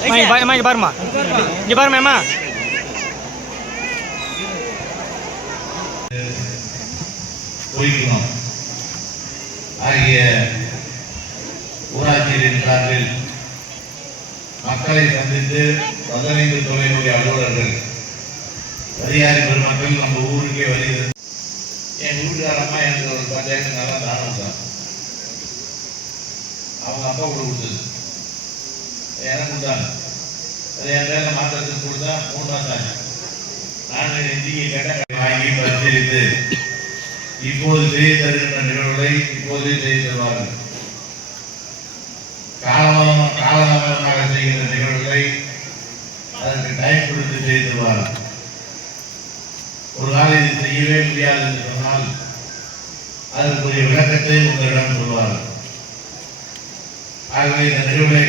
அம்மா, இங்க பா- அம்மா, இங்க பாரும்மா இங்க பாருமா அம்மா பொய்க்கணும் ஆகிய ஊராட்சியரின் சார்பில் மக்களை சந்தித்து பதினைந்து தொலைநோக்கி அலுவலர்கள். அதிகாரி பெருமக்கள் நம்ம ஊருக்கே வருகிறது. என் வீட்டுக்கார அம்மா எனக்கு ஒரு பத்தாயிரம் நல்லா தானம் தான் அவங்க அப்பா கூட கொடுத்தது. எனக்கு கொடுத்தாங்க அது என் பேரில் மாற்றத்துக்கு கொடுத்தா மூணு மாதம் நான் இன்றைக்கு கேட்ட வாங்கி பரிசீலித்து இப்போது செய்து தருகின்ற நிகழ்வுகளை இப்போதே செய்து தருவார்கள். காலமாக காலதாமதமாக செய்கின்ற நிகழ்வுகளை அதற்கு டைம் கொடுத்து செய்து தருவார்கள். ஒரு நாள் இது செய்யவே முடியாது என்று சொன்னால் அதற்குரிய விளக்கத்தை உங்களிடம் சொல்வார்கள். ஆகவே இந்த நிகழ்வுகளை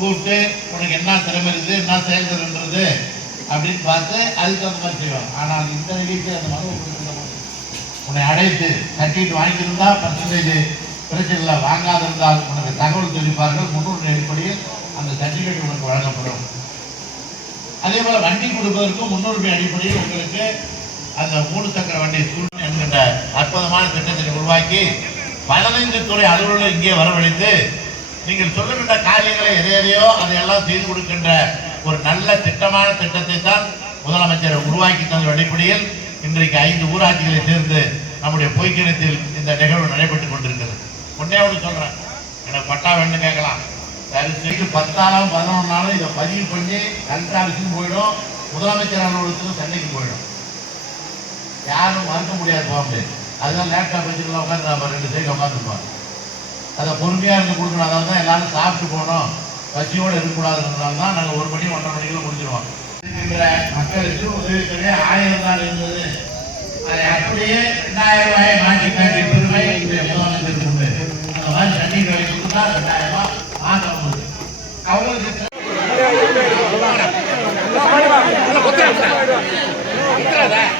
கூப்பிட்டு உனக்கு என்ன திறமை இருக்குது என்ன செயல்திறன்றது அப்படின்னு பார்த்து அதுக்கு அந்த மாதிரி செய்வாங்க. ஆனால் இந்த நிகழ்ச்சி அந்த மாதிரி. உன்னை அழைத்து சர்டிஃபிகேட் வாங்கியிருந்தா பர்சன்டேஜ் பிரச்சனை இல்லை வாங்காது இருந்தால் உனக்கு தகவல் தெரிவிப்பார்கள். முன்னுரிமை அடிப்படையில் அந்த சர்டிஃபிகேட் உனக்கு வழங்கப்படும். அதே போல வண்டி கொடுப்பதற்கும் முன்னுரிமை அடிப்படையில் உங்களுக்கு அந்த மூணு சக்கர வண்டி சூழ்நிலை என்கின்ற அற்புதமான திட்டத்தை உருவாக்கி பதினைந்து துறை அலுவலர்கள் இங்கே வரவழைத்து நீங்கள் சொல்லுகின்ற காரியங்களை எதையோ அதையெல்லாம் செய்து கொடுக்கின்ற ஒரு நல்ல திட்டமான திட்டத்தை தான் முதலமைச்சர் உருவாக்கி தந்த அடிப்படையில் இன்றைக்கு ஐந்து ஊராட்சிகளை சேர்ந்து நம்முடைய பொய்க்கிணத்தில் இந்த நிகழ்வு நடைபெற்றுக் கொண்டிருக்கிறது. ஒன்னே ஒன்று சொல்றேன். எனக்கு பட்டா வேணும்னு கேட்கலாம். தயவு செய்து பத்தாலும் பதினொன்று இதை பதிவு பண்ணி கலெக்டர் ஆஃபீஸுக்கும் போயிடும் முதலமைச்சர் அலுவலகத்துக்கும் சென்னைக்கு போயிடும். யாரும் மறுக்க முடியாது போக முடியாது அதுதான் லேப்டாப் வச்சுக்கலாம் உட்காந்து நம்ம ரெண்டு சைடு உட்காந்துருப்பாங்க அதை பொறுமையாக இருந்து கொடுக்கணும் அதாவது தான் எல்லாரும் சாப்பிட்டு போகணும் பசியோடு இருக்கக்கூடாதுன்றதுனால தான் நாங்கள் ஒரு மணி ஒன்றரை மணிக்கெல்லாம் முடிஞ்சிடுவோம் மக்களுக்கு உதவி உதவித்தொகை ஆயிரம் நாள் இருந்தது அதை அப்படியே ரெண்டாயிரம் ரூபாயை மாற்றி காட்டி பெருமை இன்றைய முதலமைச்சர் உண்டு அந்த மாதிரி தண்ணி கலை கொடுத்தா ரெண்டாயிரம் ரூபாய் மாற்றம் உண்டு அவங்களுக்கு அந்த